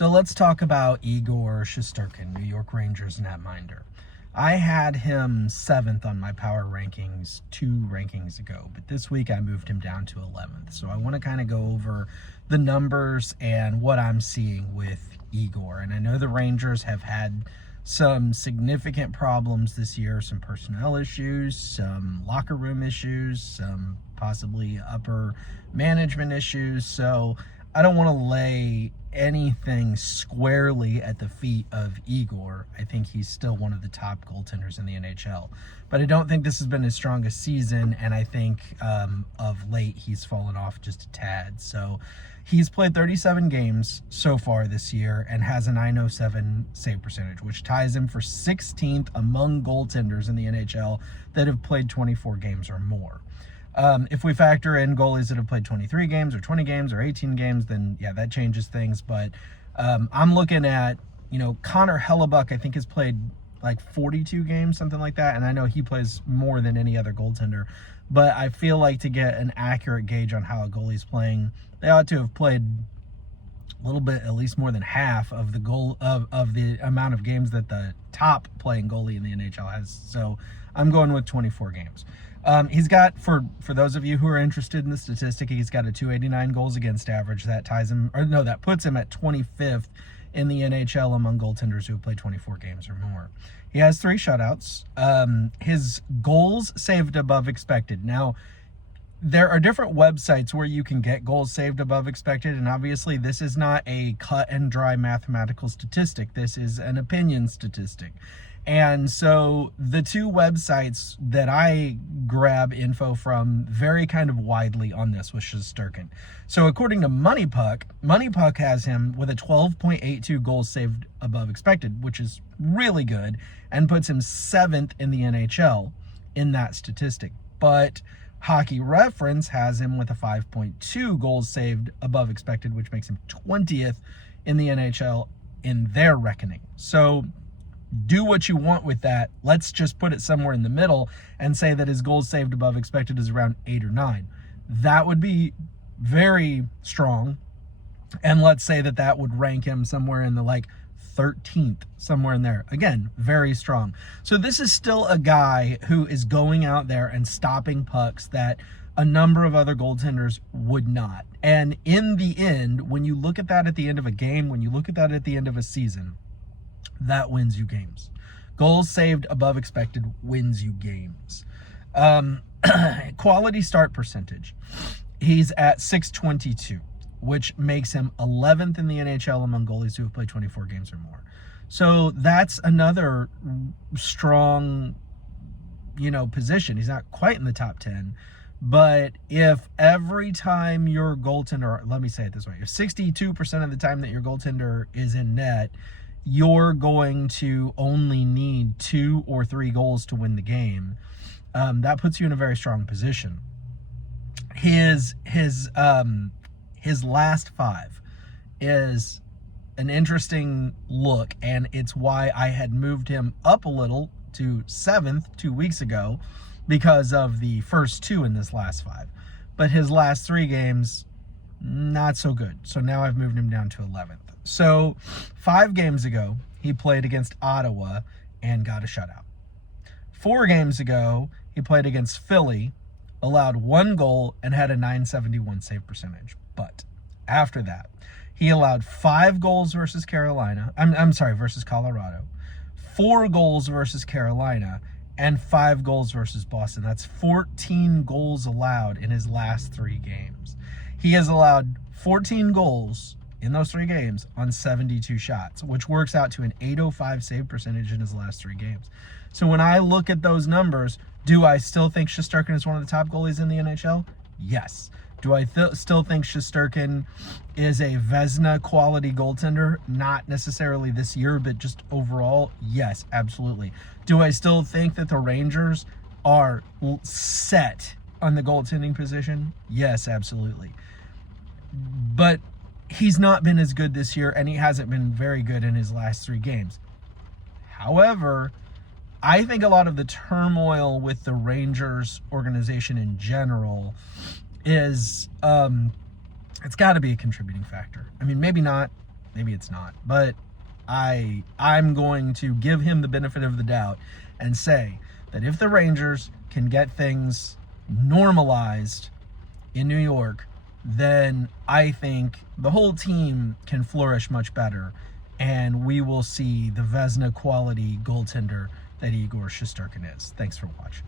So let's talk about Igor Shesterkin, New York Rangers netminder. I had him 7th on my power rankings 2 rankings ago, but this week I moved him down to 11th. So I want to kind of go over the numbers and what I'm seeing with Igor. And I know the Rangers have had some significant problems this year, some personnel issues, some locker room issues, some possibly upper management issues. So I don't want to lay anything squarely at the feet of Igor. I think he's still one of the top goaltenders in the NHL. But I don't think this has been his strongest season, and I think of late he's fallen off just a tad. So he's played 37 games so far this year and has a .907 save percentage, which ties him for 16th among goaltenders in the NHL that have played 24 games or more. If we factor in goalies that have played 23 games or 20 games or 18 games, then yeah, that changes things. But I'm looking at, Connor Hellebuck, I think, has played like 42 games, something like that. And I know he plays more than any other goaltender. But I feel like to get an accurate gauge on how a goalie's playing, they ought to have played a little bit, at least more than half of the goal of the amount of games that the top playing goalie in the NHL has. So I'm going with 24 games. He's got, for those of you who are interested in the statistic, he's got a .289 goals against average. That that puts him at 25th in the NHL among goaltenders who have played 24 games or more. He has 3 shutouts. His goals saved above expected. Now, there are different websites where you can get goals saved above expected, and obviously this is not a cut and dry mathematical statistic. This is an opinion statistic. And so the 2 websites that I grab info from vary kind of widely on this with Shesterkin. So according to MoneyPuck has him with a 12.82 goals saved above expected, which is really good, and puts him 7th in the NHL in that statistic. But Hockey Reference has him with a 5.2 goals saved above expected, which makes him 20th in the NHL in their reckoning. So do what you want with that. Let's just put it somewhere in the middle and say that his goals saved above expected is around 8 or 9. That would be very strong. And let's say that would rank him somewhere in the 13th, somewhere in there. Again, very strong. So this is still a guy who is going out there and stopping pucks that a number of other goaltenders would not. And in the end, when you look at that at the end of a game, when you look at that at the end of a season, that wins you games. Goals saved above expected wins you games. Quality start percentage. He's at .622, which makes him 11th in the NHL among goalies who have played 24 games or more. So that's another strong, position. He's not quite in the top 10. But if every time your goaltender, let me say it this way, if 62% of the time that your goaltender is in net, you're going to only need 2 or 3 goals to win the game. That puts you in a very strong position. His last 5 is an interesting look, and it's why I had moved him up a little to 7th 2 weeks ago, because of the first 2 in this last 5. But his last 3 games, not so good. So now I've moved him down to 11th. So 5 games ago, he played against Ottawa and got a shutout. 4 games ago, he played against Philly, allowed 1 goal, and had a .971 save percentage. But after that, he allowed 5 goals versus versus Colorado, 4 goals versus Carolina, and 5 goals versus Boston. That's 14 goals allowed in his last 3 games. He has allowed 14 goals in those 3 games on 72 shots, which works out to an .805 save percentage in his last 3 games. So when I look at those numbers, do I still think Shesterkin is one of the top goalies in the NHL? Yes. Do I still think Shesterkin is a Vezina quality goaltender? Not necessarily this year, but just overall? Yes, absolutely. Do I still think that the Rangers are set on the goaltending position? Yes, absolutely. But he's not been as good this year, and he hasn't been very good in his last 3 games. However, I think a lot of the turmoil with the Rangers organization in general is it's got to be a contributing factor. I mean, maybe not Maybe it's not. But I'm going to give him the benefit of the doubt and say that if the Rangers can get things normalized in New York, then I think the whole team can flourish much better, and we will see the Vezina quality goaltender that Igor Shesterkin is. Thanks for watching.